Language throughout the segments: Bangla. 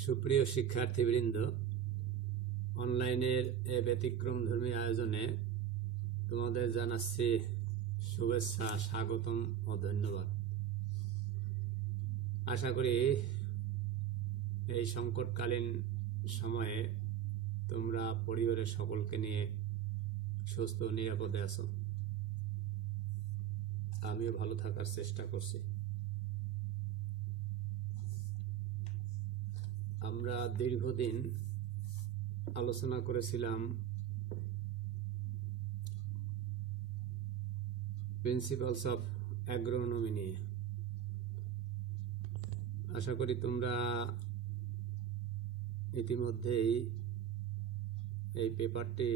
সুপ্রিয় শিক্ষার্থীবৃন্দ, অনলাইনের এ ব্যতিক্রমধর্মী আয়োজনে তোমাদের জানাচ্ছি শুভেচ্ছা, স্বাগতম ও ধন্যবাদ। আশা করি এই সংকটকালীন সময়ে তোমরা পরিবারের সকলকে নিয়ে সুস্থ ও নিরাপদে আছো। আমিও ভালো থাকার চেষ্টা করছি। আমরা দীর্ঘদিন আলোচনা করেছিলাম প্রিন্সিপালস অফ অ্যাগ্রোনমি নিয়ে। আশা করি তোমরা ইতিমধ্যেই এই পেপারটি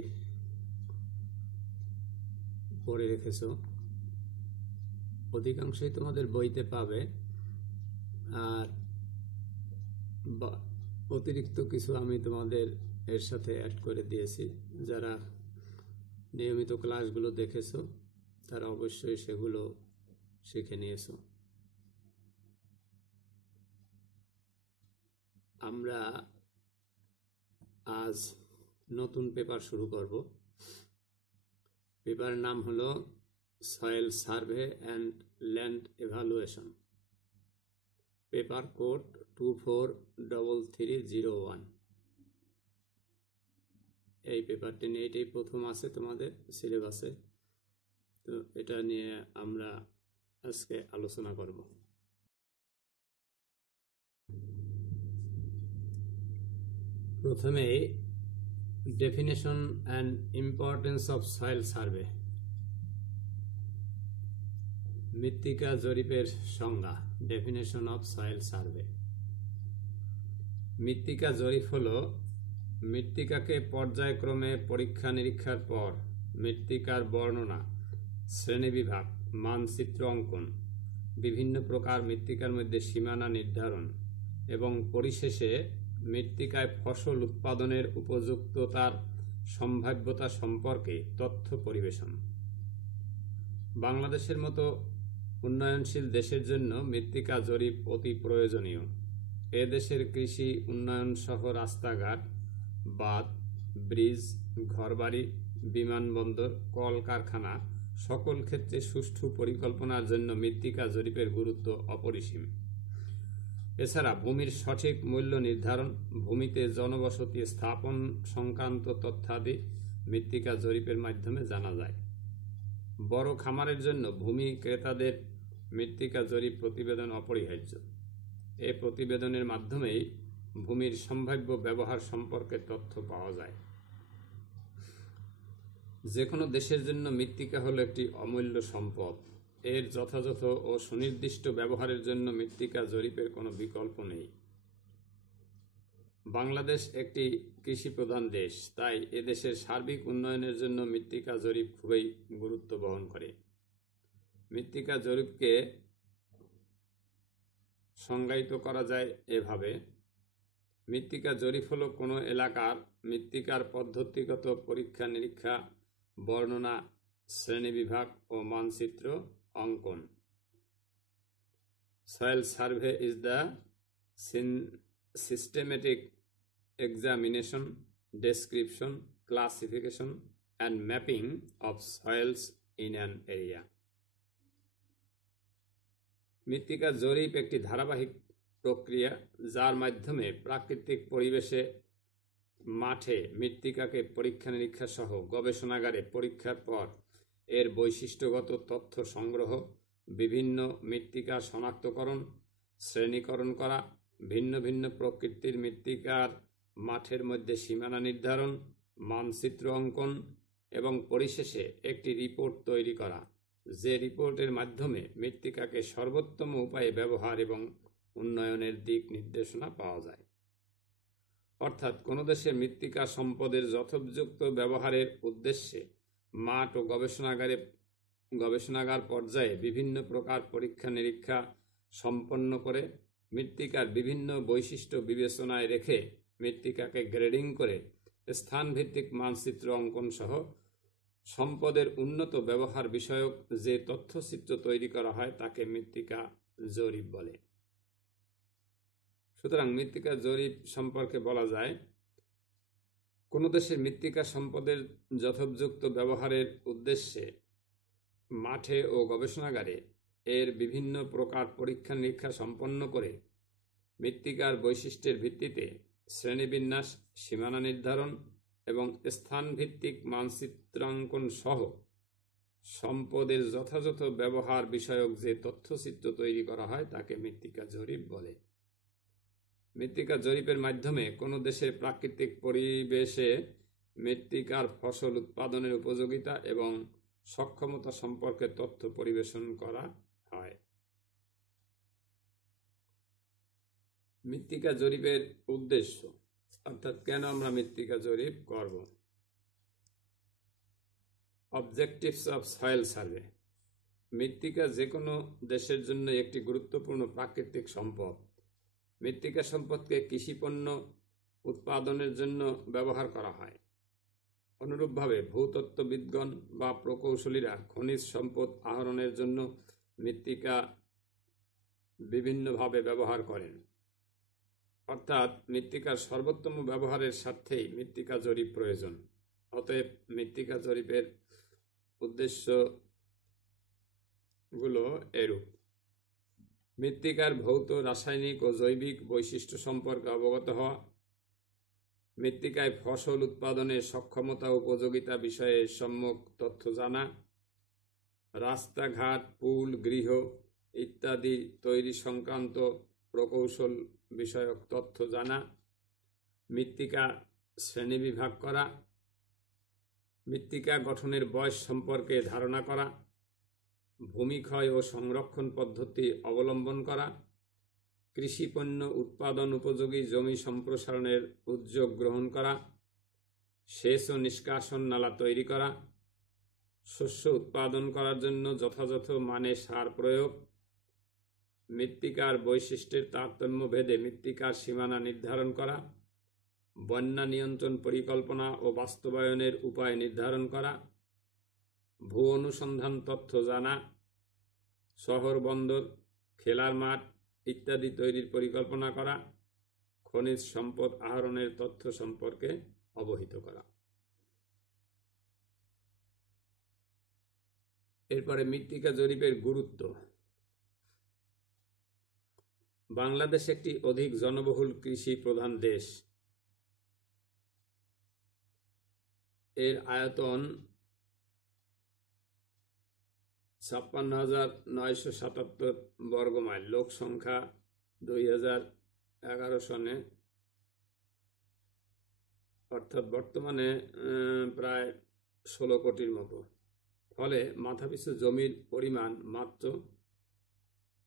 পড়ে রেখেছ। অধিকাংশই তোমাদের বইতে পাবে, আর অতিরিক্ত কিছু আমি তোমাদের এর সাথে অ্যাড করে দিয়েছি। যারা নিয়মিত ক্লাসগুলো দেখেছো তারা অবশ্যই সেগুলো শিখে নিয়েছো। আমরা আজ নতুন পেপার শুরু করব। পেপারের নাম হলো soil survey and land evaluation, paper code 243301। এই পেপারটি নিয়ে এটাই প্রথম আছে তোমাদের সিলেবাসে, তো এটা নিয়ে আমরা আজকে আলোচনা করব। প্রথমে definition and importance of soil survey. মৃত্তিকা জরিপের সংজ্ঞা, ডেফিনেশন অফ সয়েল সার্ভে। মৃত্তিকা জরিপ হল মৃত্তিকাকে পর্যায়ক্রমে পরীক্ষা নিরীক্ষার পর মৃত্তিকার বর্ণনা, শ্রেণীবিভাগ, মানচিত্র অঙ্কন, বিভিন্ন প্রকার মৃত্তিকার মধ্যে সীমানা নির্ধারণ এবং পরিশেষে মৃত্তিকায় ফসল উৎপাদনের উপযুক্ততার সম্ভাব্যতা সম্পর্কে তথ্য পরিবেশন। বাংলাদেশের মতো উন্নয়নশীল দেশের জন্য মৃত্তিকা জরিপ অতি প্রয়োজনীয়। এ দেশের কৃষি উন্নয়ন সহ রাস্তাঘাট, বাঁধ, ব্রিজ, ঘরবাড়ি, বিমানবন্দর, কলকারখানা সকল ক্ষেত্রে সুষ্ঠু পরিকল্পনার জন্য মৃত্তিকা জরিপের গুরুত্ব অপরিসীম। এছাড়া ভূমির সঠিক মূল্য নির্ধারণ, ভূমিতে জনবসতি স্থাপন সংক্রান্ত তথ্যাদি মৃত্তিকা জরিপের মাধ্যমে জানা যায়। বড় খামারের জন্য ভূমি ক্রেতাদের মৃত্তিকা জরিপ প্রতিবেদন অপরিহার্য। এই প্রতিবেদনের মাধ্যমেই ভূমির সম্ভাব্য ব্যবহার সম্পর্কে তথ্য পাওয়া যায়। যে কোনো দেশের জন্য মৃত্তিকা হলো একটি অমূল্য সম্পদ। এর যথাযথ ও সুনির্দিষ্ট ব্যবহারের জন্য মৃত্তিকা জরিপের কোনো বিকল্প নেই। বাংলাদেশ একটি কৃষি প্রধান দেশ, তাই এদেশের সার্বিক উন্নয়নের জন্য মৃত্তিকা জরিপ খুবই গুরুত্ব বহন করে। মৃত্তিকা জরিপকে সংজ্ঞায়িত করা যায় এভাবে: মৃত্তিকা জরিপ হলো কোনো এলাকার মৃত্তিকার পদ্ধতিগত পরীক্ষা নিরীক্ষা, বর্ণনা, শ্রেণীবিভাগ ও মানচিত্র অঙ্কন। Soil survey is the systematic examination, description, classification and mapping of soils in an area. মৃত্তিকা জরিপ একটি ধারাবাহিক প্রক্রিয়া যার মাধ্যমে প্রাকৃতিক পরিবেশে, মাঠে মৃত্তিকাকে পরীক্ষা নিরীক্ষা সহ গবেষণাগারে পরীক্ষার পর এর বৈশিষ্ট্যগত তথ্য সংগ্রহ, বিভিন্ন মৃত্তিকা শনাক্তকরণ, শ্রেণীকরণ করা, ভিন্ন ভিন্ন প্রকৃতির মৃত্তিকার মাঠের মধ্যে সীমানা নির্ধারণ, মানচিত্র অঙ্কন এবং পরিশেষে একটি রিপোর্ট তৈরি করা, যে রিপোর্টের মাধ্যমে মৃত্তিকাকে সর্বোত্তম উপায়ে ব্যবহার এবং উন্নয়নের দিক নির্দেশনা পাওয়া যায়। অর্থাৎ কোনো দেশে মৃত্তিকা সম্পদের যথোপযুক্ত ব্যবহারের উদ্দেশ্যে মাঠ ও গবেষণাগার পর্যায়ে বিভিন্ন প্রকার পরীক্ষা নিরীক্ষা সম্পন্ন করে মৃত্তিকার বিভিন্ন বৈশিষ্ট্য বিবেচনায় রেখে মৃত্তিকাকে গ্রেডিং করে স্থানভিত্তিক মানচিত্র অঙ্কন সহ সম্পদের উন্নত ব্যবহার বিষয়ক যে তথ্যচিত্র তৈরি করা হয় তাকে মৃত্তিকা জরিপ বলে। সুতরাং মৃত্তিকা জরিপ সম্পর্কে বলা যায়, কোনো দেশের মৃত্তিকা সম্পদের যথোপযুক্ত ব্যবহারের উদ্দেশ্যে মাঠে ও গবেষণাগারে এর বিভিন্ন প্রকার পরীক্ষা নিরীক্ষা সম্পন্ন করে মৃত্তিকার বৈশিষ্ট্যের ভিত্তিতে শ্রেণীবিন্যাস, সীমানা নির্ধারণ এবং স্থানভিত্তিক মানচিত্রাঙ্কন সহ সম্পদের যথাযথ ব্যবহার বিষয়ক যে তথ্যচিত্র তৈরি করা হয় তাকে মৃত্তিকা জরিপ বলে। মৃত্তিকা জরিপের মাধ্যমে কোনো দেশের প্রাকৃতিক পরিবেশে মৃত্তিকার ফসল উৎপাদনের উপযোগিতা এবং সক্ষমতা সম্পর্কে তথ্য পরিবেশন করা হয়। মৃত্তিকা জরিপের উদ্দেশ্য, অর্থাৎ কেন আমরা মৃত্তিকা জরিপ করব। Objectives of soil survey. মৃত্তিকা যে কোনো দেশের জন্য একটি গুরুত্বপূর্ণ প্রাকৃতিক সম্পদ। মৃত্তিকা সম্পদকে কৃষিপণ্য উৎপাদনের জন্য ব্যবহার করা হয়। অনুরূপভাবে ভূতত্ত্ববিদগণ বা প্রকৌশলীরা খনিজ সম্পদ আহরণের জন্য মৃত্তিকা বিভিন্নভাবে ব্যবহার করেন। অর্থাৎ মৃত্তিকার সর্বোত্তম ব্যবহারের স্বার্থেই মৃত্তিকা জরিপ প্রয়োজন। অতএব মৃত্তিকা জরিপের উদ্দেশ্যগুলো এরূপ: মৃত্তিকার ভৌত, রাসায়নিক ও জৈবিক বৈশিষ্ট্য সম্পর্কে অবগত হওয়া, মৃত্তিকায় ফসল উৎপাদনের সক্ষমতা ও উপযোগিতা বিষয়ে সম্যক তথ্য জানা, রাস্তাঘাট, পুল, গৃহ ইত্যাদি তৈরি সংক্রান্ত প্রকৌশল বিষয়ক তথ্য জানা, মৃত্তিকা শ্রেণীবিভাগ করা, মৃত্তিকা গঠনের বয়স সম্পর্কে ধারণা করা, ভূমিক্ষয় ও সংরক্ষণ পদ্ধতি অবলম্বন করা, কৃষিপণ্য উৎপাদন উপযোগী জমি সম্প্রসারণের উদ্যোগ গ্রহণ করা, সেচ ও নিষ্কাশন নালা তৈরি করা, শস্য উৎপাদন করার জন্য যথাযথ মানে সার প্রয়োগ, মৃত্তিকার বৈশিষ্ট্যের তারতম্য ভেদে মৃত্তিকার সীমানা নির্ধারণ করা, বন্যা নিয়ন্ত্রণ পরিকল্পনা ও বাস্তবায়নের উপায় নির্ধারণ করা, ভূ অনুসন্ধান তথ্য জানা, শহর, বন্দর, খেলার মাঠ ইত্যাদি তৈরির পরিকল্পনা করা, খনিজ সম্পদ আহরণের তথ্য সম্পর্কে অবহিত করা। এরপরে মৃত্তিকা জরিপের গুরুত্ব। বাংলাদেশ একটি অধিক জনবহুল কৃষি প্রধান দেশ। এর আয়তন 56,977 বর্গমাইল, লোক সংখ্যা 2011 সনে অর্থাৎ বর্তমানে প্রায় 16 কোটির মতো। ফলে মাথাপিছু জমির পরিমাণ মাত্র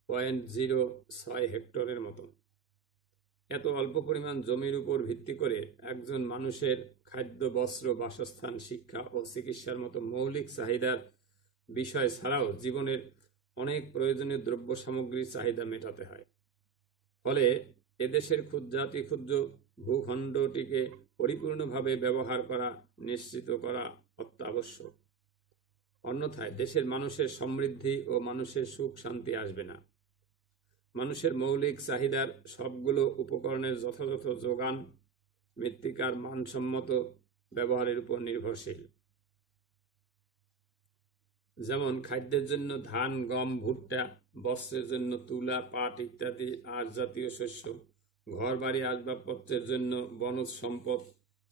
0.06 হেক্টরের মতো। এত অল্প পরিমাণ জমির উপর ভিত্তি করে একজন মানুষের খাদ্য, বস্ত্র, বাসস্থান, শিক্ষা ও চিকিৎসার মতো মৌলিক চাহিদার বিষয় ছাড়াও জীবনের অনেক প্রয়োজনীয় দ্রব্য সামগ্রীর চাহিদা মেটাতে হয়। ফলে এদেশের ক্ষুদ্রাতি ক্ষুদ্র ভূখণ্ডটিকে পরিপূর্ণভাবে ব্যবহার করা নিশ্চিত করা অত্যাবশ্যক। অন্যথায় দেশের মানুষের সমৃদ্ধি ও মানুষের সুখ শান্তি আসবে না। মানুষের মৌলিক চাহিদার সবগুলো উপকরণের যথাযথ যোগান মৃত্তিকার মানসম্মত ব্যবহারের উপর নির্ভরশীল। যেমন খাদ্যের জন্য ধান, গম, ভুট্টা, বস্ত্রের জন্য তুলা, পাট ইত্যাদি আঁশ জাতীয় শস্য, ঘর বাড়ি আসবাবপত্রের জন্য বনজ সম্পদ,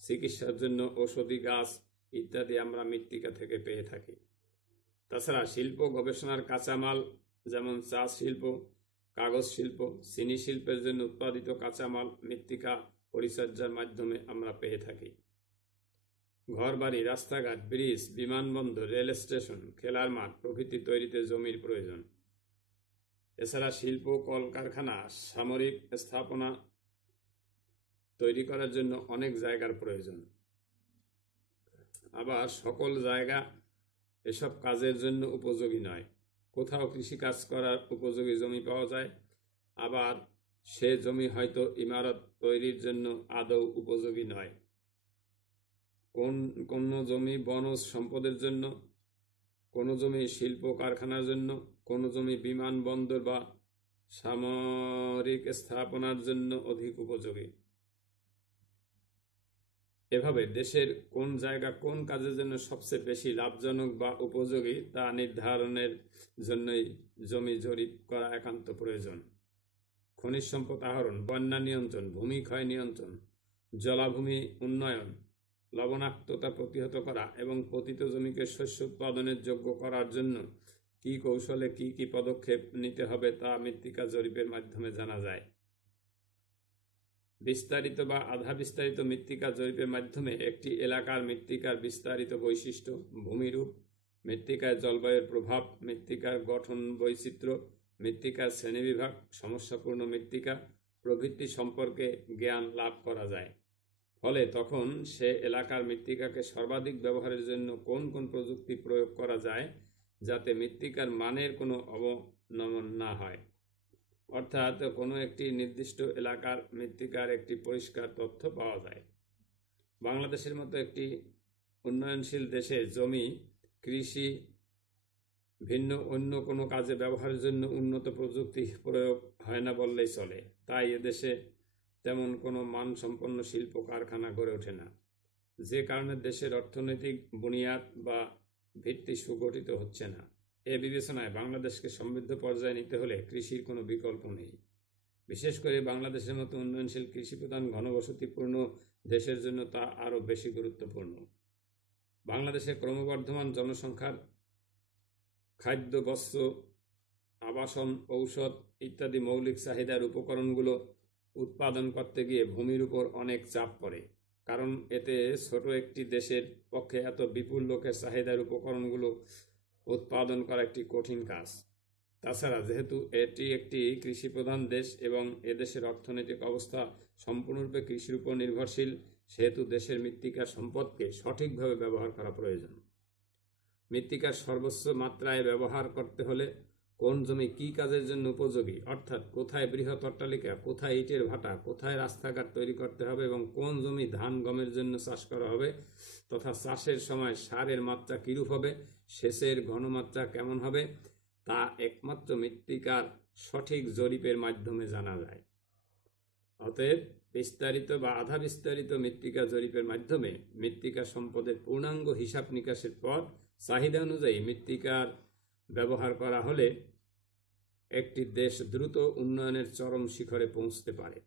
চিকিৎসার জন্য ঔষধি গাছ ইত্যাদি আমরা মৃত্তিকা থেকে পেয়ে থাকি। তাছাড়া শিল্প গবেষণার কাঁচামাল যেমন চা শিল্প, কাগজ শিল্প, চিনি শিল্পের জন্য উৎপাদিত কাঁচামাল মৃত্তিকা পরিচর্যার মাধ্যমে আমরা পেয়ে থাকি। ঘরবাড়ি, রাস্তাঘাট, ব্রিজ, বিমানবন্দর, রেল স্টেশন, খেলার মাঠ প্রভৃতি তৈরিতে জমির প্রয়োজন। এছাড়া শিল্প, কলকারখানা, সামরিক স্থাপনা তৈরি করার জন্য অনেক জায়গার প্রয়োজন। আবার সকল জায়গা এসব কাজের জন্য উপযোগী নয়। কোথাও কৃষিকাজ করার উপযোগী জমি পাওয়া যায়, আবার সে জমি হয়তো ইমারত তৈরির জন্য আদৌ উপযোগী নয়। কোন জমি বনজ সম্পদের জন্য, কোন জমি শিল্প কারখানার জন্য, কোন জমি বিমানবন্দর বা সামরিক স্থাপনার জন্য অধিক উপযোগী। এভাবে দেশের কোন জায়গা কোন কাজের জন্য সবচেয়ে বেশি লাভজনক বা উপযোগী তা নির্ধারণের জন্যই জমি জরিপ করা একান্ত প্রয়োজন। খনিজ সম্পদ আহরণ, বন্যা নিয়ন্ত্রণ, ভূমি ক্ষয় নিয়ন্ত্রণ, জলাভূমি উন্নয়ন, লবণাক্ততা প্রতিহত করা এবং পতিত জমিকে শস্য উৎপাদনের যোগ্য করার জন্য কি কৌশলে কি কি পদক্ষেপ নিতে হবে তা মৃত্তিকা জরিপের মাধ্যমে জানা যায়। বিস্তারিত বা আধা বিস্তারিত মৃত্তিকা জরিপের মাধ্যমে একটি এলাকার মৃত্তিকার বিস্তারিত বৈশিষ্ট্য, ভূমিরূপ, মৃত্তিকায় জলবায়ুর প্রভাব, মৃত্তিকার গঠন বৈচিত্র্য, মৃত্তিকার শ্রেণীবিভাগ, সমস্যাপূর্ণ মৃত্তিকা প্রভৃতি সম্পর্কে জ্ঞান লাভ করা যায়। ফলে তখন সে এলাকার মৃত্তিকাকে সর্বাধিক ব্যবহারের জন্য কোন কোন প্রযুক্তি প্রয়োগ করা যায় যাতে মৃত্তিকার মানের কোনো অবনমন না হয়, অর্থাৎ কোনো একটি নির্দিষ্ট এলাকার মৃত্তিকার একটি পরিষ্কার তথ্য পাওয়া যায়। বাংলাদেশের মতো একটি উন্নয়নশীল দেশে জমি কৃষি ভিন্ন অন্য কোনো কাজে ব্যবহারের জন্য উন্নত প্রযুক্তি প্রয়োগ হয় না বললেই চলে। তাই এদেশে তেমন কোনো মানসম্পন্ন শিল্প কারখানা গড়ে ওঠে না, যে কারণে দেশের অর্থনৈতিক বুনিয়াদ বা ভিত্তি সুগঠিত হচ্ছে না। এ বিবেচনায় বাংলাদেশকে সমৃদ্ধ পর্যায়ে নিতে হলে কৃষির কোনো বিকল্প নেই। বিশেষ করে বাংলাদেশের মতো উন্নয়নশীল কৃষিপ্রধান ঘনবসতিপূর্ণ দেশের জন্য তা আরও বেশি গুরুত্বপূর্ণ। বাংলাদেশের ক্রমবর্ধমান জনসংখ্যার খাদ্য, বস্ত্র, আবাসন, ঔষধ ইত্যাদি মৌলিক চাহিদার উপকরণগুলো উৎপাদন করতে গিয়ে ভূমির উপর অনেক চাপ পড়ে, কারণ এতে ছোট একটি দেশের পক্ষে এত বিপুল লোকের চাহিদার উপকরণগুলো উৎপাদন করা একটি কঠিন কাজ। তাছাড়া যেহেতু এটি একটি কৃষিপ্রধান দেশ এবং এদেশের অর্থনৈতিক অবস্থা সম্পূর্ণরূপে কৃষির উপর নির্ভরশীল, সেহেতু দেশের মৃত্তিকার সম্পদকে সঠিকভাবে ব্যবহার করা প্রয়োজন। মৃত্তিকার সর্বোচ্চ মাত্রায় ব্যবহার করতে হলে কোন জমি কি কাজের জন্য উপযোগী, অর্থাৎ কোথায় বৃহৎ অট্টালিকা, কোথায় ইটের ভাটা, কোথায় রাস্তাঘাট তৈরি করতে হবে এবং কোন জমি ধান গমের জন্য চাষ করা হবে, তথা চাষের সময় সারের মাত্রা কিরূপ হবে, সেচের ঘনমাত্রা কেমন হবে, তা একমাত্র মৃত্তিকার সঠিক জরিপের মাধ্যমে জানা যায়। অতএব বিস্তারিত বা আধা বিস্তারিত মৃত্তিকা জরিপের মাধ্যমে মৃত্তিকা সম্পদের পূর্ণাঙ্গ হিসাব নিকাশের পর চাহিদা অনুযায়ী মৃত্তিকার ব্যবহার করা হলে একটি দেশ দ্রুত উন্নয়নের চরম শিখরে পৌঁছতে পারে।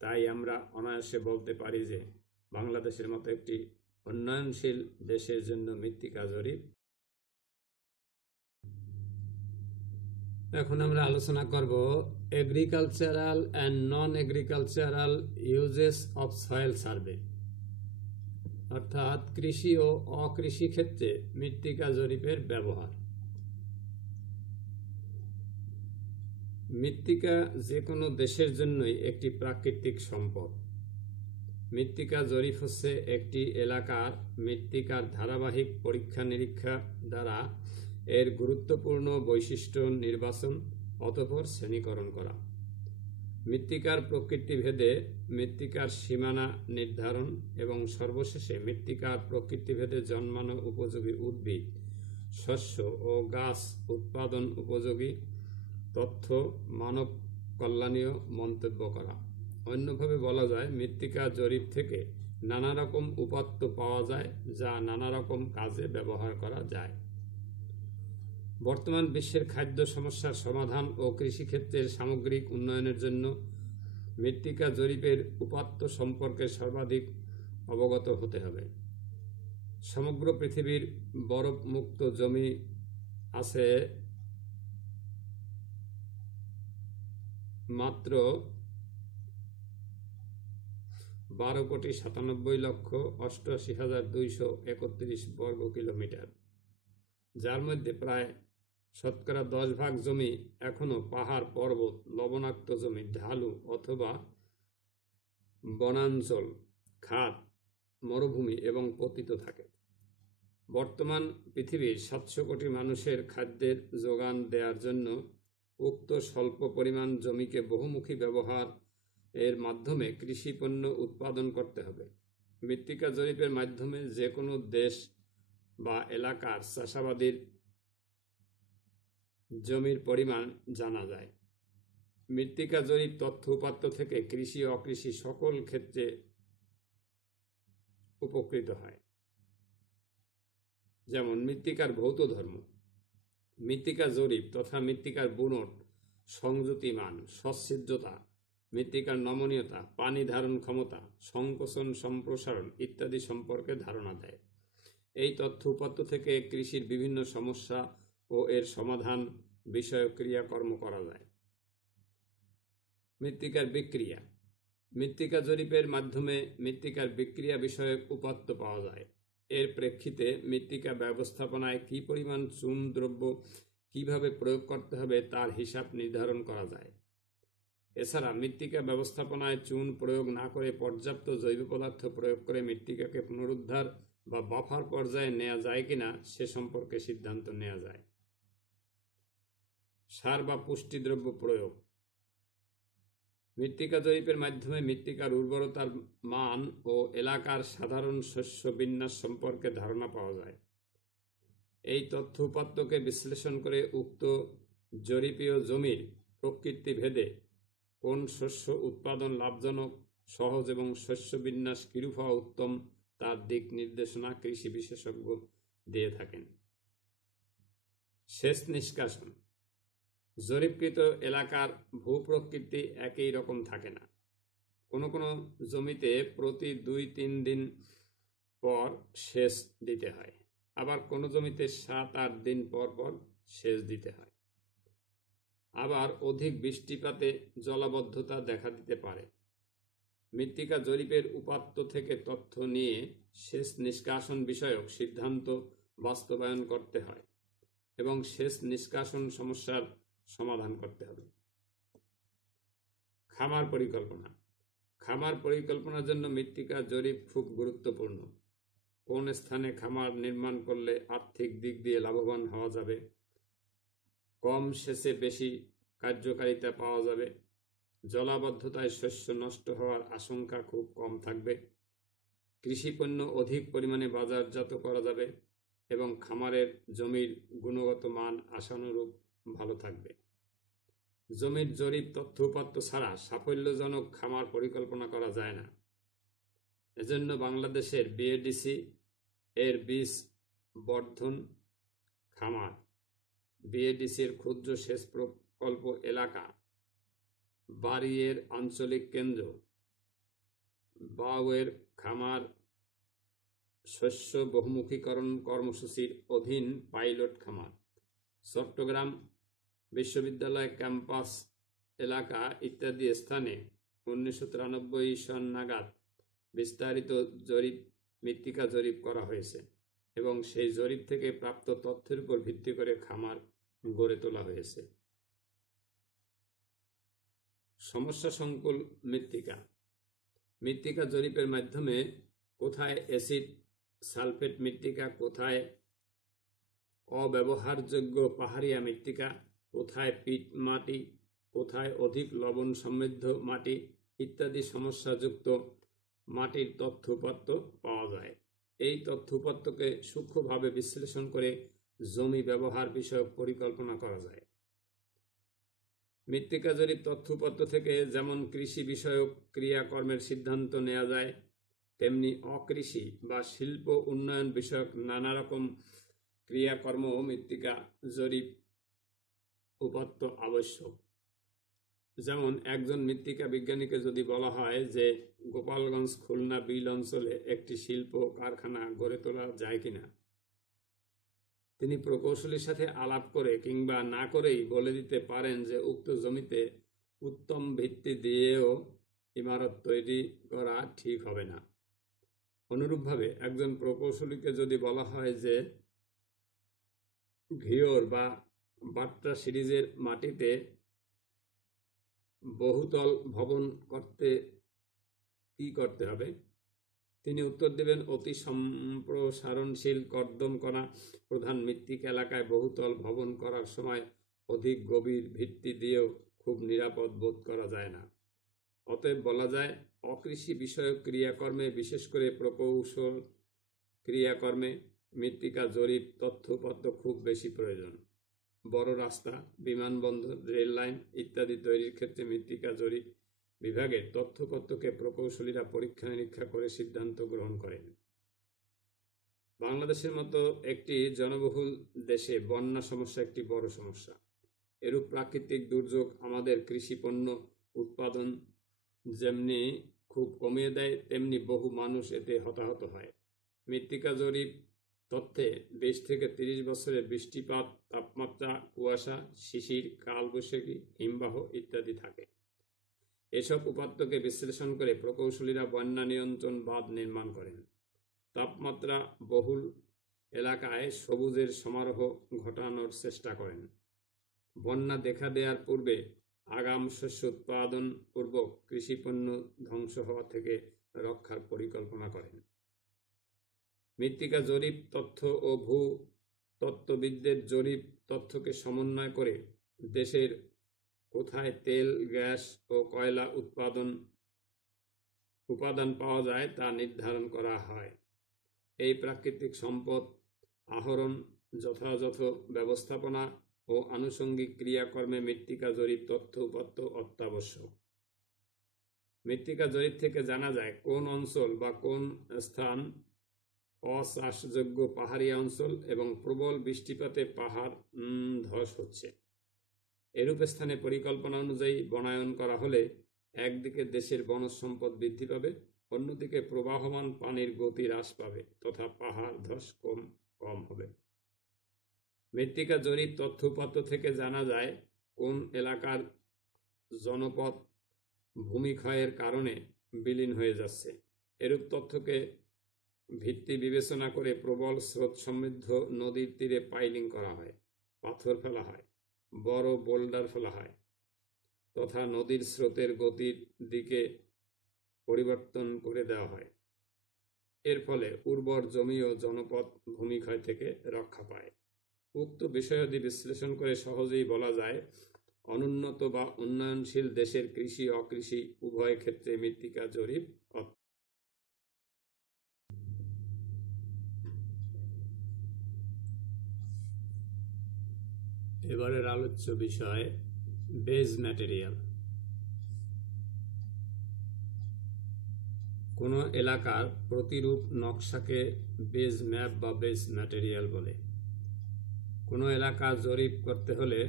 তাই আমরা অনায়াসে বলতে পারি যে বাংলাদেশের মতো একটি উন্নয়নশীল দেশের জন্য মৃত্তিকা জরিপ। এখন আমরা আলোচনা করব agricultural and non agricultural uses of soil survey, অর্থাৎ কৃষি ও অকৃষি ক্ষেত্রে মৃত্তিকা জরিপের ব্যবহার। মৃত্তিকা যে কোনো দেশের জন্যই একটি প্রাকৃতিক সম্পদ। মৃত্তিকা জরিপ হচ্ছে একটি এলাকার মৃত্তিকার ধারাবাহিক পরীক্ষা নিরীক্ষা দ্বারা এর গুরুত্বপূর্ণ বৈশিষ্ট্য নির্বাচন অতঃপর শ্রেণীকরণ করা, মৃত্তিকার প্রকৃতিভেদে মৃত্তিকার সীমানা নির্ধারণ এবং সর্বশেষে মৃত্তিকার প্রকৃতিভেদে জন্মানো উপযোগী উদ্ভিদ, শস্য ও গাছ উৎপাদন উপযোগী তথ্য মানব কল্যাণীয় মন্তব্য করা। অন্যভাবে বলা যায়, মৃত্তিকা জরিপ থেকে নানা রকম উপাত্ত পাওয়া যায় যা নানা রকম কাজে ব্যবহার করা যায়। বর্তমান বিশ্বের খাদ্য সমস্যার সমাধান ও কৃষিক্ষেত্রের সামগ্রিক উন্নয়নের জন্য মৃত্তিকা জরিপের উপাত্ত সম্পর্কে সর্বাধিক অবগত হতে হবে। সমগ্র পৃথিবীর বরফমুক্ত জমি আছে মাত্র 12,97,88,231 বর্গ কিলোমিটার, যার মধ্যে প্রায় শতকরা 10 ভাগ জমি এখনো পাহাড় পর্বত, লবণাক্ত জমি, ঢালু অথবা বনাঞ্চল, খাত, মরুভূমি এবং পতিত থাকে। বর্তমান পৃথিবীর 700 কোটি মানুষের খাদ্যের যোগান দেওয়ার জন্য উক্ত স্বল্প পরিমাণ জমিকে বহুমুখী ব্যবহার এর মাধ্যমে কৃষি পণ্য উৎপাদন করতে হবে। মৃত্তিকা জরিপের মাধ্যমে যে কোনো দেশ বা এলাকার চাষাবাদের জমির পরিমাণ জানা যায়। মৃত্তিকা জরিপ তথ্য উপাত্ত থেকে কৃষি ও অকৃষি সকল ক্ষেত্রে উপকৃত হয়। যেমন মৃত্তিকার ভৌত ধর্ম, মৃত্তিকা জরিপ তথা মৃত্তিকার বুনট, সংযুতি মান, সচ্ছিদ্রতা, মৃত্তিকার নমনীয়তা, পানি ধারণ ক্ষমতা, সংকোচন সম্প্রসারণ ইত্যাদি সম্পর্কে ধারণা দেয়। এই তথ্য উপাত্ত থেকে কৃষির বিভিন্ন সমস্যা ও এর সমাধান বিষয়ক ক্রিয়াকর্ম করা যায়। মৃত্তিকার বিক্রিয়া, মৃত্তিকা জরিপের মাধ্যমে মৃত্তিকার বিক্রিয়া বিষয়ক উপাত্ত পাওয়া যায়। এর প্রেক্ষিতে মৃত্তিকা ব্যবস্থাপনায় কী পরিমাণ চুন দ্রব্য কিভাবে প্রয়োগ করতে হবে তার হিসাব নির্ধারণ করা যায়। এছাড়া মৃত্তিকা ব্যবস্থাপনায় চুন প্রয়োগ না করে পর্যাপ্ত জৈব পদার্থ প্রয়োগ করে মৃত্তিকাকে পুনরুদ্ধার বা বাফার পর্যায়ে নেওয়া যায় কিনা সে সম্পর্কে সিদ্ধান্ত নেওয়া যায়। সার বা পুষ্টিদ্রব্য প্রয়োগ, মৃত্তিকা জরিপের মাধ্যমে মৃত্তিকার উর্বরতার মান ও এলাকার সাধারণ শস্য বিন্যাস সম্পর্কে ধারণা পাওয়া যায়। এই তথ্য উপাত্তকে বিশ্লেষণ করে উক্ত জরিপীয় জমির প্রকৃতি ভেদে কোন শস্য উৎপাদন লাভজনক, সহজ এবং শস্য বিন্যাস কিরূপ হওয়া উত্তম তার দিক নির্দেশনা কৃষি বিশেষজ্ঞ দিয়ে থাকেন। সেচ নিষ্কাশন, জরিপকৃত এলাকার ভূপ্রকৃতি একই রকম থাকে না। কোনো কোনো জমিতে প্রতি 2-3 দিন পর সেচ দিতে হয়, আবার কোনো জমিতে 7-8 দিন পর পর সেচ দিতে হয়। আবার অধিক বৃষ্টিপাতে জলাবদ্ধতা দেখা দিতে পারে। মৃত্তিকা জরিপের উপাত্ত থেকে তথ্য নিয়ে সেচ নিষ্কাশন বিষয়ক সিদ্ধান্ত বাস্তবায়ন করতে হয় এবং সেচ নিষ্কাশন সমস্যার সমাধান করতে হবে। খামার পরিকল্পনা, খামার পরিকল্পনার জন্য মৃত্তিকা জরিপ খুব গুরুত্বপূর্ণ। কোন স্থানে খামার নির্মাণ করলে আর্থিক দিক দিয়ে লাভবান হওয়া যাবে, কম সেচে বেশি কার্যকারিতা পাওয়া যাবে, জলাবদ্ধতায় শস্য নষ্ট হওয়ার আশঙ্কা খুব কম থাকবে, কৃষিপণ্য অধিক পরিমাণে বাজারজাত করা যাবে এবং খামারের জমির গুণগত মান আশানুরূপ ভালো থাকবে। জমির জরিপ তথ্য উপাত্ত ছাড়া সাফল্যজনক খামার পরিকল্পনা করা যায় না। এজন্য বাংলাদেশের বিএডিসি এর বীজ বর্ধন খামার, বিএডিসির ক্ষুদ্র সেচ প্রকল্প এলাকা, বাড়িয়ের আঞ্চলিক কেন্দ্র, বাউয়ের খামার শস্য বহুমুখীকরণ কর্মসূচির অধীন পাইলট খামার, চট্টগ্রাম বিশ্ববিদ্যালয় ক্যাম্পাস এলাকা ইত্যাদি স্থানে 1993 সন নাগাদ বিস্তারিত জরিপ মৃত্তিকা জরিপ করা হয়েছে এবং সেই জরিপ থেকে প্রাপ্ত তথ্যের উপর ভিত্তি করে খামার গড়ে তোলা হয়েছে। সমস্যা সংকুল মৃত্তিকা, মৃত্তিকা জরিপের মাধ্যমে কোথায় অ্যাসিড সালফেট মৃত্তিকা, কোথায় অব্যবহারযোগ্য পাহাড়িয়া মৃত্তিকা, কোথায় পিট মাটি, কোথায় অধিক লবণ সমৃদ্ধ মাটি ইত্যাদি সমস্যাযুক্ত মাটির তথ্য উপাত্ত পাওয়া যায়। এই তথ্য উপাত্তকে সূক্ষ্মভাবে বিশ্লেষণ করে জমি ব্যবহার বিষয়ক পরিকল্পনা করা যায়। মৃত্তিকা জরিপ তথ্য উপাত্ত থেকে যেমন কৃষি বিষয়ক ক্রিয়াকর্মের সিদ্ধান্ত নেওয়া যায়, তেমনি অকৃষি বা শিল্প উন্নয়ন বিষয়ক নানা রকম ক্রিয়াকর্ম মৃত্তিকা জরিপ উপাত্ত আবশ্যক। যেমন একজন মৃত্তিকা বিজ্ঞানীকে যদি বলা হয় যে গোপালগঞ্জ খুলনা বিল অঞ্চলে একটি শিল্প কারখানা গড়ে তোলা যায় কিনা, তিনি প্রকৌশলীর সাথে আলাপ করে কিংবা না করেই বলে দিতে পারেন যে উক্ত জমিতে উত্তম ভিত্তি দিয়েও ইমারত তৈরি করা ঠিক হবে না। অনুরূপভাবে একজন প্রকৌশলীকে যদি বলা হয় যে ঘিওর বা বাট্রা সিরিজের মাটিতে বহুতল ভবন করতে কি করতে হবে, তিনি উত্তর দেবেন অতি সম্প্রসারণশীল কর্দম কণা প্রধান মৃত্তিকা এলাকায় বহুতল ভবন করার সময় অধিক গভীর ভিত্তি দিয়েও খুব নিরাপদ বোধ করা যায় না। অতএব বলা যায় অকৃষি বিষয়ক ক্রিয়াকর্মে, বিশেষ করে প্রকৌশল ক্রিয়াকর্মে মৃত্তিকা জরিপ তথ্য উপাত্ত খুব বেশি প্রয়োজন। বড় রাস্তা, বিমানবন্দর, রেল লাইন ইত্যাদি তৈরির ক্ষেত্রে মৃত্তিকা জরিপ বিভাগের তথ্যপত্রকে প্রকৌশলীরা পরীক্ষা নিরীক্ষা করে সিদ্ধান্ত গ্রহণ করেন। বাংলাদেশের মতো একটি জনবহুল দেশে বন্যা সমস্যা একটি বড় সমস্যা। এরূপ প্রাকৃতিক দুর্যোগ আমাদের কৃষি পণ্য উৎপাদন যেমনি খুব কমিয়ে দেয়, তেমনি বহু মানুষ এতে হতাহত হয়। মৃত্তিকা জরিপ তথ্যে 20 থেকে 30 বছরের বৃষ্টিপাত, তাপমাত্রা, কুয়াশা, শিশির, কালবৈশাখী, হিমবাহ ইত্যাদি থাকে। এসব উপাত্তকে বিশ্লেষণ করে প্রকৌশলীরা বন্যা নিয়ন্ত্রণ বাঁধ নির্মাণ করেন। তাপমাত্রা বহুল এলাকায় সবুজের সমারোহ ঘটানোর চেষ্টা করেন। বন্যা দেখা দেওয়ার পূর্বে আগাম শস্য উৎপাদন পূর্বক কৃষিপণ্য ধ্বংস হওয়া থেকে রক্ষার পরিকল্পনা করেন। মৃত্তিকা জরিপ তথ্য ও ভূ তত্ত্ববিদদের জরিপ তথ্যকে সমন্বয় করে দেশের কোথায় তেল, গ্যাস ও কয়লা উপাদান পাওয়া যায় তা নির্ধারণ করা হয়। এই প্রাকৃতিক সম্পদ আহরণ, যথাযথ ব্যবস্থাপনা ও আনুষঙ্গিক ক্রিয়াকর্মে মৃত্তিকা জরিপ তথ্য উপাত্ত অত্যাবশ্যক। মৃত্তিকা জরিপ থেকে জানা যায় কোন অঞ্চল বা কোন স্থান অচাষযোগ্য পাহাড়ি অঞ্চল এবং প্রবল বৃষ্টিপাতে পাহাড় ধস হচ্ছে। এরূপ স্থানে পরিকল্পনা অনুযায়ী বনায়ন করা হলে একদিকে দেশের বনজ সম্পদ বৃদ্ধি পাবে, অন্যদিকে প্রবাহমান পানির গতি হ্রাস পাবে তথা পাহাড় ধস কম হবে। মৃত্তিকা জরিপ তথ্য উপাত্ত থেকে জানা যায় কোন এলাকার জনপদ ভূমিক্ষয়ের কারণে বিলীন হয়ে যাচ্ছে। এরূপ তথ্যকে ভিত্তি বিবেচনা করে প্রবল স্রোত সমৃদ্ধ নদীর তীরে পাইলিং করা হয়, পাথর ফেলা হয়, বড় বোল্ডার ফেলা হয় তথা নদীর স্রোতের গতির দিকে পরিবর্তন করে দেওয়া হয়। এর ফলে উর্বর জমি ও জনপদ ভূমিক্ষয় থেকে রক্ষা পায়। উক্ত বিষয়াদি বিশ্লেষণ করে সহজেই বলা যায় অনুন্নত বা উন্নয়নশীল দেশের কৃষি অকৃষি উভয় ক্ষেত্রে মৃত্তিকা জরিপ। এবারের আলোচ্য বিষয় বেজ ম্যাটেরিয়াল। কোনো এলাকার প্রতিরূপ নকশাকে বেজ ম্যাপ বা বেজ ম্যাটেরিয়াল বলে। কোনো এলাকা জরিপ করতে হলে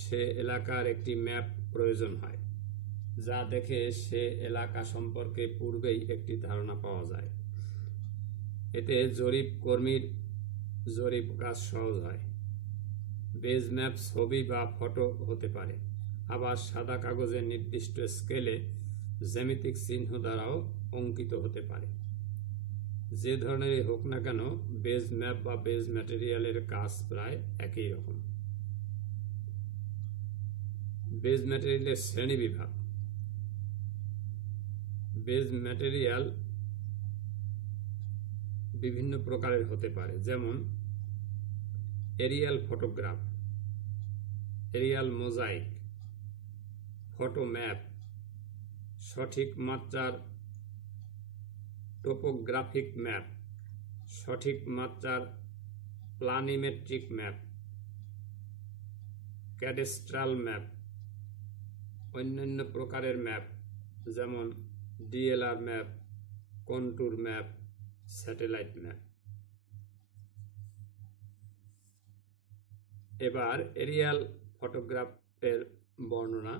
সে এলাকার একটি ম্যাপ প্রয়োজন হয়, যা দেখে সে এলাকা সম্পর্কে পূর্বেই একটি ধারণা পাওয়া যায়। এতে জরিপ কর্মীর জরিপ কাজ সহজ হয়। বেজ ম্যাপ ছবি বা ফটো হতে পারে, আবার সাদা কাগজে নির্দিষ্ট স্কেলে জ্যামিতিক চিহ্ন দ্বারাও অঙ্কিত হতে পারে। যে ধরনেরই হোক না কেন, বেজ ম্যাপ বা বেজ ম্যাটেরিয়ালের কাজ প্রায় একই রকম। বেজ ম্যাটেরিয়ালের শ্রেণী বিভাগ। বেজ ম্যাটেরিয়াল বিভিন্ন প্রকারের হতে পারে, যেমন aerial photograph, aerial mosaic, photo map, সঠিক মাত্রার টোপোগ্রাফিক ম্যাপ, সঠিক মাত্রার প্লানিমেট্রিক ম্যাপ, ক্যাডেস্ট্রাল ম্যাপ, অন্যান্য প্রকারের ম্যাপ যেমন DLR map, contour map, satellite map. এবার এরিয়াল ফটোগ্রাফের বর্ণনা।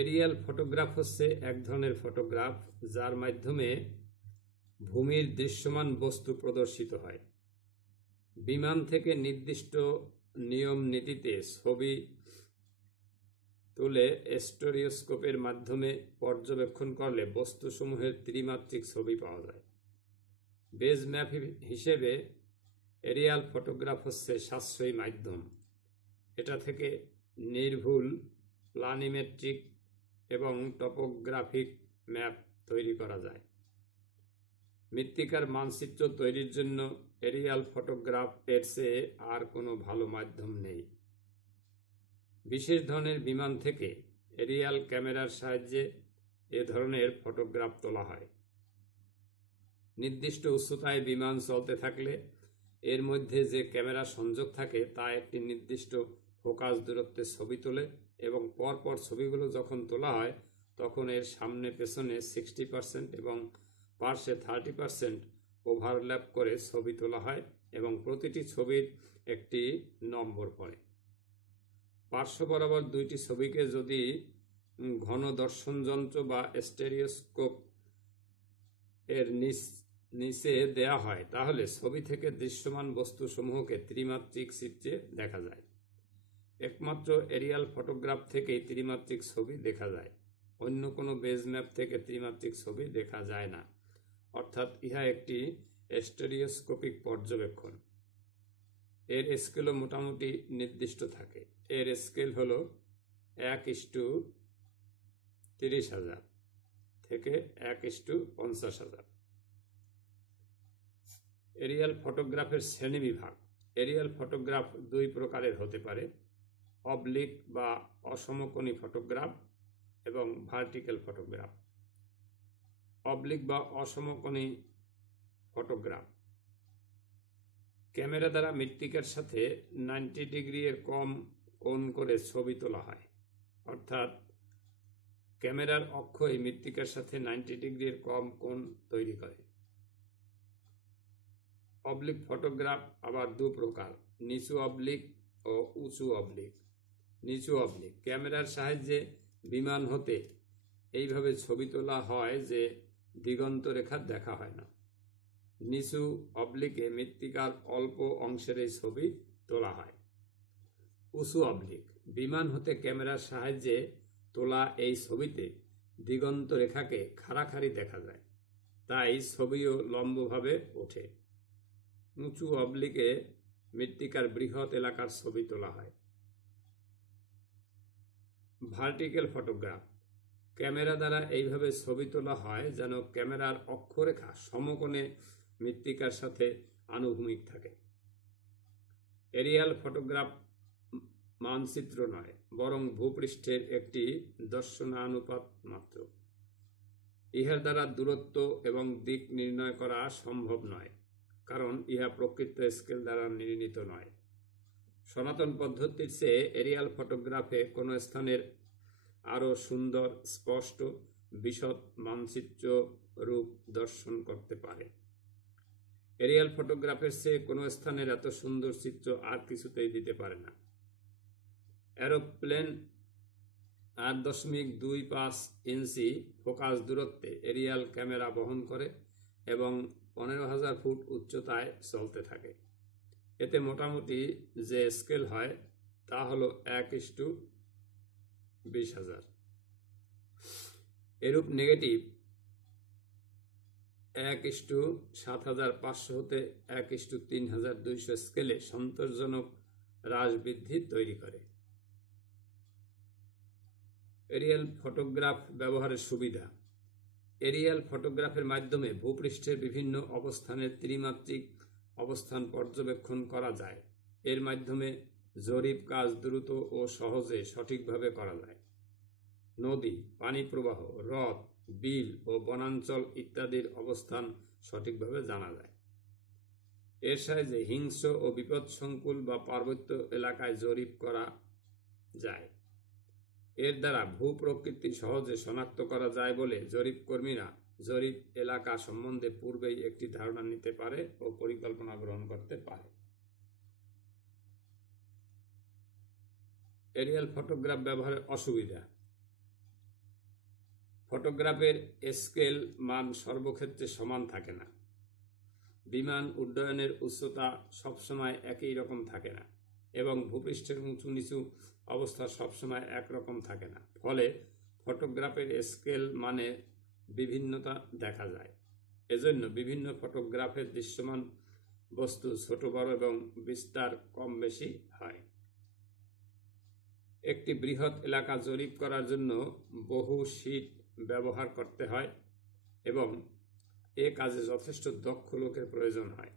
এরিয়াল ফটোগ্রাফ হচ্ছে এক ধরনের ফটোগ্রাফ যার মাধ্যমে ভূমির দৃশ্যমান বস্তু প্রদর্শিত হয়। বিমান থেকে নির্দিষ্ট নিয়ম নীতিতে ছবি তুলে স্টেরিওস্কোপের মাধ্যমে পর্যবেক্ষণ করলে বস্তুসমূহের ত্রিমাত্রিক ছবি পাওয়া যায়। বেজ ম্যাপ হিসেবে এরিয়াল ফটোগ্রাফ হচ্ছে সাশ্রয়ী মাধ্যম। এটা থেকে নির্ভুল প্লানিমেট্রিক এবং টপোগ্রাফিক ম্যাপ তৈরি করা যায়। মৃত্তিকার মানচিত্র তৈরির জন্য এরিয়াল ফটোগ্রাফ এর চেয়ে আর কোনো ভালো মাধ্যম নেই। বিশেষ ধরনের বিমান থেকে এরিয়াল ক্যামেরার সাহায্যে এ ধরনের ফটোগ্রাফ তোলা হয়। নির্দিষ্ট উচ্চতায় বিমান চলতে থাকলে এর মধ্যে যে ক্যামেরা সংযোগ থাকে তা একটি নির্দিষ্ট ফোকাস দূরত্বে ছবি তোলে এবং পরপর ছবিগুলো যখন তোলা হয় তখন এর সামনে পেছনে 60% এবং পার্শ্বে 30% ওভারল্যাপ করে ছবি তোলা হয় এবং প্রতিটি ছবির একটি নম্বর পড়ে। পার্শ্ব বরাবর দুইটি ছবিকে যদি ঘন দর্শন যন্ত্র বা স্টেরিওস্কোপ এর নিচে দেয়া হয় তাহলে ছবি থেকে দৃশ্যমান বস্তুসমূহকে ত্রিমাত্রিক চিত্রে দেখা যায়। একমাত্র এরিয়াল ফটোগ্রাফ থেকেই ত্রিমাত্রিক ছবি দেখা যায়, অন্য কোনো বেজ ম্যাপ থেকে ত্রিমাত্রিক ছবি দেখা যায় না, অর্থাৎ ইহা একটি স্টেরিওস্কোপিক পর্যবেক্ষণ। এর স্কেলও মোটামুটি নির্দিষ্ট থাকে। এর স্কেল হলো 1:30,000 থেকে 1:50,000। এরিয়াল ফটোগ্রাফের শ্রেণীবিভাগ। এরিয়াল ফটোগ্রাফ দুই প্রকারের হতে পারে: অবলিক বা অসমকোণী ফটোগ্রাফ এবং ভার্টিক্যাল ফটোগ্রাফ। অবলিক বা অসমকোণী ফটোগ্রাফ ক্যামেরা দ্বারা মৃত্তিকার সাথে 90 ডিগ্রি এর কম কোণ করে ছবি তোলা হয়, অর্থাৎ ক্যামেরার অক্ষই মৃত্তিকার সাথে 90 ডিগ্রি এর কম কোণ তৈরি করে। অবলিক ফটোগ্রাফ আবার দু প্রকার: নিচু অবলিক ও উঁচু অবলিক। নিচু অবলিক ক্যামেরার সাহায্যে বিমান হতে এইভাবে ছবি তোলা হয় যে দিগন্ত রেখা দেখা হয় না। নিচু অবলিকে মৃত্তিকার অল্প অংশের এই ছবি তোলা হয়। উঁচু অবলিক বিমান হতে ক্যামেরার সাহায্যে তোলা এই ছবিতে দিগন্ত রেখাকে খাড়াখাড়ি দেখা যায়, তাই ছবিও লম্বভাবে ওঠে। উঁচু অবলিকে মৃত্তিকার বৃহৎ এলাকার ছবি তোলা হয়। ভার্টিক্যাল ফটোগ্রাফ ক্যামেরা দ্বারা এইভাবে ছবি তোলা হয় যেন ক্যামেরার অক্ষরেখা সমকোণে মৃত্তিকার সাথে আনুভূমিক থাকে। এরিয়াল ফটোগ্রাফ মানচিত্র নয়, বরং ভূপৃষ্ঠের একটি দর্শনানুপাত মাত্র। ইহার দ্বারা দূরত্ব এবং দিক নির্ণয় করা সম্ভব নয়, কারণ ইহা প্রকৃত স্কেল দ্বারা নির্ণীত নয়। সনাতন পদ্ধতির চেয়ে এরিয়াল ফটোগ্রাফে কোনো স্থানের আরও সুন্দর, স্পষ্ট, বিশদ মানচিত্র রূপ দর্শন করতে পারে। এরিয়াল ফটোগ্রাফের চেয়ে কোনো স্থানের এত সুন্দর চিত্র আর কিছুতেই দিতে পারে না। এরোপ্লেন 8.25 ইঞ্চি ফোকাস দূরত্বে এরিয়াল ক্যামেরা বহন করে এবং 15,000 ফুট উচ্চতায় চলতে থাকে। এতে মোটামুটি যে স্কেল হয় তা হলো 1:20,000। এরূপ নেগেটিভ 1:7,500 হতে 1:3,200 স্কেলে সন্তোষজনক হ্রাস বৃদ্ধি তৈরি করে। এরিয়াল ফটোগ্রাফ ব্যবহারের সুবিধা। এরিয়াল ফটোগ্রাফের মাধ্যমে ভূপৃষ্ঠের বিভিন্ন অবস্থানের ত্রিমাত্রিক অবস্থান পর্যবেক্ষণ করা যায়। এর মাধ্যমে জরিপ কাজ দ্রুত ও সহজে সঠিকভাবে করা যায়। নদী, পানি প্রবাহ, হ্রদ, বিল ও বনাঞ্চল ইত্যাদির অবস্থান সঠিকভাবে জানা যায়। এর সাহায্যে হিংস্র ও বিপদসংকুল বা পার্বত্য এলাকায় জরিপ করা যায়। এর দ্বারা ভূপ্রকৃতি সহজে শনাক্ত করা যায় বলে জরিপ কর্মীরা জরিপ এলাকা সম্বন্ধে পূর্বেই একটি ধারণা নিতে পারে ও পরিকল্পনা গ্রহণ করতে পারে। এরিয়াল ফটোগ্রাফ ব্যবহারের অসুবিধা। ফটোগ্রাফের স্কেল মান সর্বক্ষেত্রে সমান থাকে না। বিমান উড্ডয়নের উচ্চতা সবসময় একই রকম থাকে না এবং ভূপৃষ্ঠের উঁচু নিচু অবস্থা সবসময় একরকম থাকে না। ফলে ফটোগ্রাফের স্কেল মানে বিভিন্নতা দেখা যায়। এজন্য বিভিন্ন ফটোগ্রাফের দৃশ্যমান বস্তু ছোট বড় এবং বিস্তার কম বেশি হয়। একটি বৃহৎ এলাকা জরিপ করার জন্য বহু শীট ব্যবহার করতে হয় এবং এ কাজে যথেষ্ট দক্ষ লোকের প্রয়োজন হয়।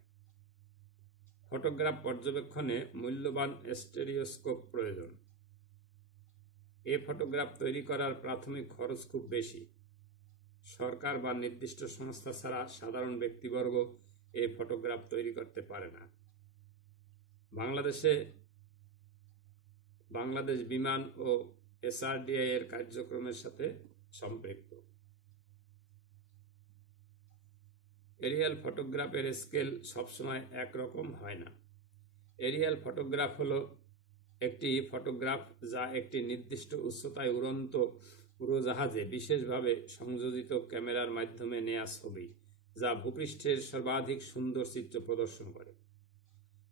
ফটোগ্রাফ পর্যবেক্ষণে মূল্যবান স্টেরিওস্কোপ প্রয়োজন। এ ফটোগ্রাফ তৈরি করার প্রাথমিক খরচ খুব বেশি। সরকার বা নির্দিষ্ট সংস্থা ছাড়া সাধারণ ব্যক্তিবর্গ এ ফটোগ্রাফ তৈরি করতে পারে না। বাংলাদেশ বিমান ও এসআরডিআই এর কার্যক্রমের সাথে সম্পৃক্ত। এরিয়াল ফটোগ্রাফের স্কেল সবসময় একরকম হয় না। এরিয়াল ফটোগ্রাফ হলো একটি ফটোগ্রাফ যা একটি নির্দিষ্ট উচ্চতায় উড়ন্ত উড়োজাহাজে বিশেষভাবে সংযোজিত ক্যামেরার মাধ্যমে নেয়া ছবি, যা ভূপৃষ্ঠের সর্বাধিক সুন্দর চিত্র প্রদর্শন করে।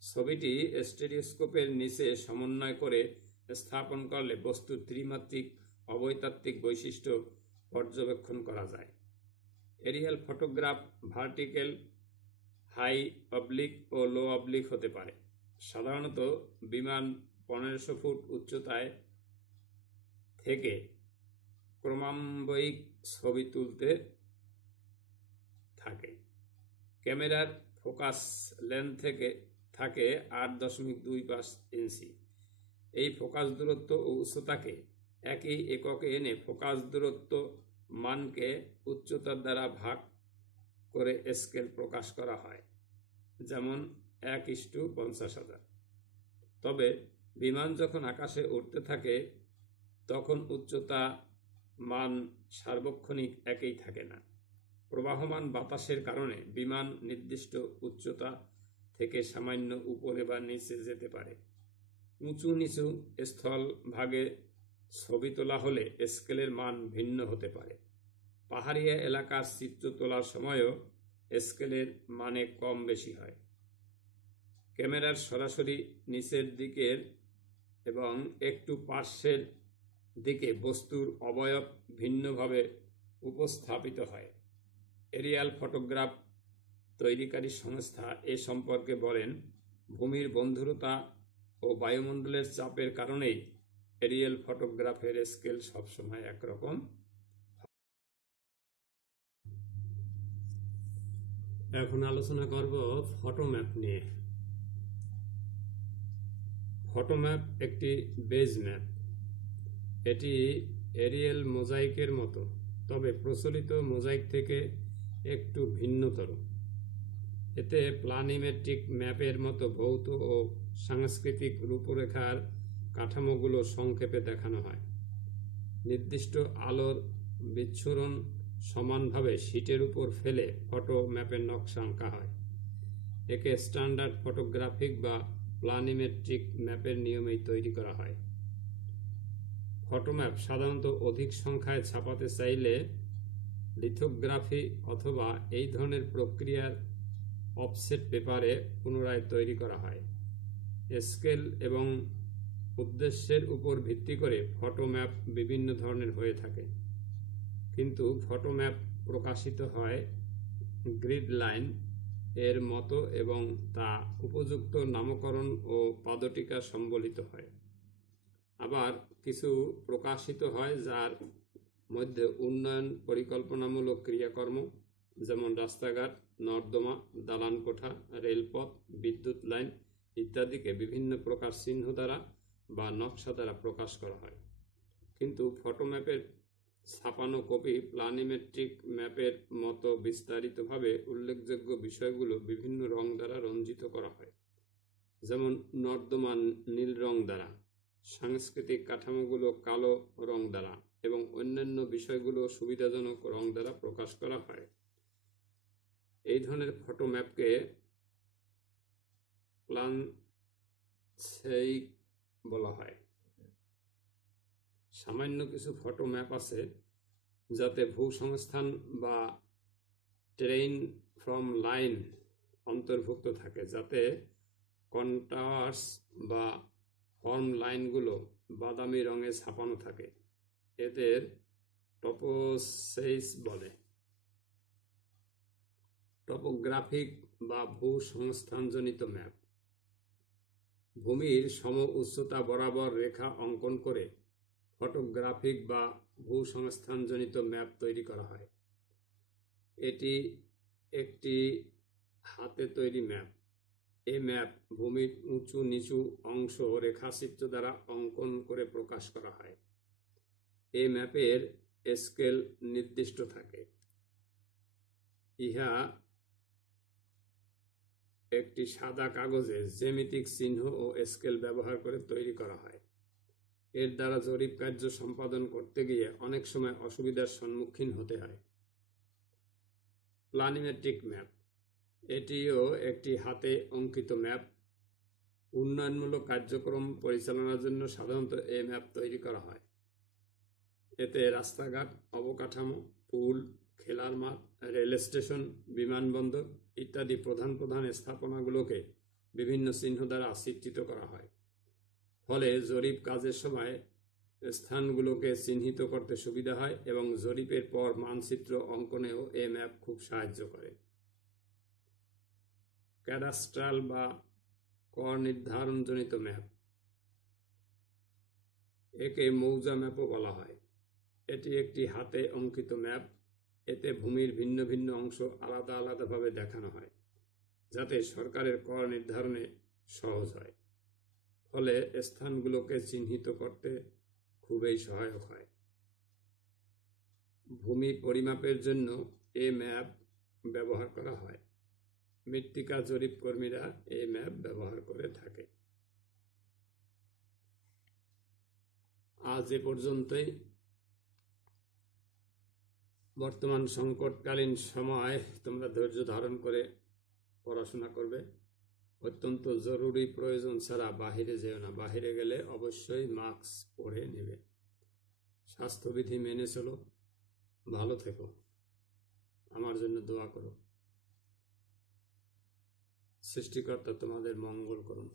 ছবিটি স্টেরিওস্কোপের নিচে সমন্বয় করে স্থাপন করলে বস্তুর ত্রিমাত্রিক অবৈতাত্ত্বিক বৈশিষ্ট্য পর্যবেক্ষণ করা যায়। Aerial photograph vertical, high oblique ও লো অবলিক হতে পারে। সাধারণত বিমান 1500 ফুট উচ্চতায় থেকে ক্রমান্বয়িক ছবি তুলতে থাকে। ক্যামেরার ফোকাস লেন্থ থাকে 8.25 ইঞ্চি। এই ফোকাস দূরত্ব ও উচ্চতাকে একই এককে এনে ফোকাস দূরত্ব মানকে উচ্চতার দ্বারা ভাগ করে স্কেল প্রকাশ করা হয়, যেমন 1:50,000। তবে বিমান যখন আকাশে উঠতে থাকে তখন উচ্চতা মান সার্বক্ষণিক একই থাকে না। প্রবাহমান বাতাসের কারণে বিমান নির্দিষ্ট উচ্চতা থেকে সামান্য উপরে বা নিচে যেতে পারে। উঁচু নিচু স্থল ভাগে ছবি তোলা হলে স্কেলের মান ভিন্ন হতে পারে। পাহাড়িয়া এলাকার চিত্র তোলার সময়ও স্কেলের মানে কম বেশি হয়। ক্যামেরার সরাসরি নিচের দিকের এবং একটু পার্শ্বের দিকে বস্তুর অবয়ব ভিন্নভাবে উপস্থাপিত হয়। এরিয়াল ফটোগ্রাফ তৈরিকারী সংস্থা এ সম্পর্কে বলেন, ভূমির বন্ধুরতা ও বায়ুমণ্ডলের চাপের কারণেই এরিয়াল ফটোগ্রাফের স্কেল সবসময় একরকম। এখন আলোচনা করব ফটোম্যাপ নিয়ে। ফটোম্যাপ একটি বেজ ম্যাপ। এটি এরিয়াল মোজাইকের মতো, তবে প্রচলিত মোজাইক থেকে একটু ভিন্নতর। এতে প্ল্যানিমেট্রিক ম্যাপের মতো ভৌত ও সাংস্কৃতিক রূপরেখার কাঠামোগুলো সংক্ষেপে দেখানো হয়। নির্দিষ্ট আলোর বিচ্ছুরণ সমানভাবে শীটের উপর ফেলে ফটো ম্যাপের নকশা আঁকা হয়। একে স্ট্যান্ডার্ড ফটোগ্রাফিক বা প্ল্যানিমেট্রিক ম্যাপের নিয়মেই তৈরি করা হয়। ফটোম্যাপ সাধারণত অধিক সংখ্যায় ছাপাতে চাইলে লিথোগ্রাফি অথবা এই ধরনের প্রক্রিয়ার অফসেট পেপারে পুনরায় তৈরি করা হয়। স্কেল এবং উদ্দেশ্যের উপর ভিত্তি করে ফটোম্যাপ বিভিন্ন ধরনের হয়ে থাকে, কিন্তু ফটোম্যাপ প্রকাশিত হয় গ্রিড লাইন এর মতো এবং তা উপযুক্ত নামকরণ ও পাদটিকা সম্বলিত হয়। আবার কিছু প্রকাশিত হয় যার মধ্যে উন্নয়ন পরিকল্পনামূলক ক্রিয়াকর্ম, যেমন রাস্তাঘাট, নর্দমা, দালান কোঠা, রেলপথ, বিদ্যুৎ লাইন ইত্যাদিকে বিভিন্ন প্রকার চিহ্ন দ্বারা বা নকশা দ্বারা প্রকাশ করা হয়। কিন্তু ফটোম্যাপের ছাপানো কপি প্ল্যানিমেট্রিক ম্যাপের মতো বিস্তারিতভাবে উল্লেখযোগ্য বিষয়গুলো বিভিন্ন রং দ্বারা রঞ্জিত করা হয়, যেমন নর্দমা নীল রং দ্বারা, সাংস্কৃতিক কাঠামোগুলো কালো রং দ্বারা এবং অন্যান্য বিষয়গুলো সুবিধাজনক রং দ্বারা প্রকাশ করা হয়। এই ধরনের ফটো ম্যাপকে প্ল্যানসেইক বলা হয়। সামান্য কিছু ফটো ম্যাপ আছে যাতে ভূসংস্থান বা টেরেইন ফ্রম লাইন অন্তর্ভুক্ত থাকে, যাতে কন্ট্রাস্ট বা ফর্ম লাইনগুলো বাদামি রঙে ছাপানো থাকে। এদের টপোসেইস বলে। টপোগ্রাফিক বা ভূসংস্থানজনিত ম্যাপ ভূমির সম উচ্চতা বরাবর রেখা অঙ্কন করে ফটোগ্রাফিক বা ভূসংস্থানজনিত ম্যাপ তৈরি করা হয়। এটি একটি হাতে তৈরি ম্যাপ। এই ম্যাপ ভূমির উঁচু নিচু অংশ রেখাচিত্র দ্বারা অঙ্কন করে প্রকাশ করা হয়। এই ম্যাপের স্কেল নির্দিষ্ট থাকে। ইহা একটি সাদা কাগজে জ্যামিতিক চিহ্ন ও স্কেল ব্যবহার করে তৈরি করা হয়। এর দ্বারা জরিপ কার্য সম্পাদন করতে গিয়ে অনেক সময় অসুবিধার সম্মুখীন হতে হয়। প্ল্যানিমেট্রিক ম্যাপ, এটিও একটি হাতে অঙ্কিত ম্যাপ। উন্নয়নমূলক কার্যক্রম পরিচালনার জন্য সাধারণত এই ম্যাপ তৈরি করা হয়। এতে রাস্তাঘাট, অবকাঠামো, পুল, খেলার মাঠ, রেল স্টেশন, বিমানবন্দর ইত্যাদি প্রধান প্রধান স্থাপনাগুলোকে বিভিন্ন চিহ্ন দ্বারা চিত্রিত করা হয়। ফলে জরিপ কাজের সময় স্থানগুলোকে চিহ্নিত করতে সুবিধা হয় এবং জরিপের পর মানচিত্র অঙ্কনেও এই ম্যাপ খুব সাহায্য করে। ক্যাডাস্ট্রাল বা কর নির্ধারণজনিত ম্যাপ, একে মৌজা ম্যাপও বলা হয়। এটি একটি হাতে অঙ্কিত ম্যাপ। এতে ভূমির ভিন্ন ভিন্ন অংশ আলাদা আলাদাভাবে দেখানো হয়, যাতে সরকারের কর নির্ধারণে সহজ হয়। ফলে স্থানগুলোকে চিহ্নিত করতে খুবই সহায়ক হয়। ভূমি পরিমাপের জন্য এই ম্যাপ ব্যবহার করা হয়। মৃত্তিকা জরিপ কর্মীরা এই ম্যাপ ব্যবহার করে থাকে। আজ এ পর্যন্তই। বর্তমান সংকটকালীন সময় তোমরা ধৈর্য ধারণ করে পড়াশোনা করবে। অত্যন্ত জরুরি প্রয়োজন ছাড়া বাহিরে যেও না। বাহিরে গেলে অবশ্যই মাস্ক পরে নেবে। স্বাস্থ্যবিধি মেনে চলো। ভালো থেকো। আমার জন্য দোয়া করো। সৃষ্টিকর্তা তোমাদের মঙ্গল করুন।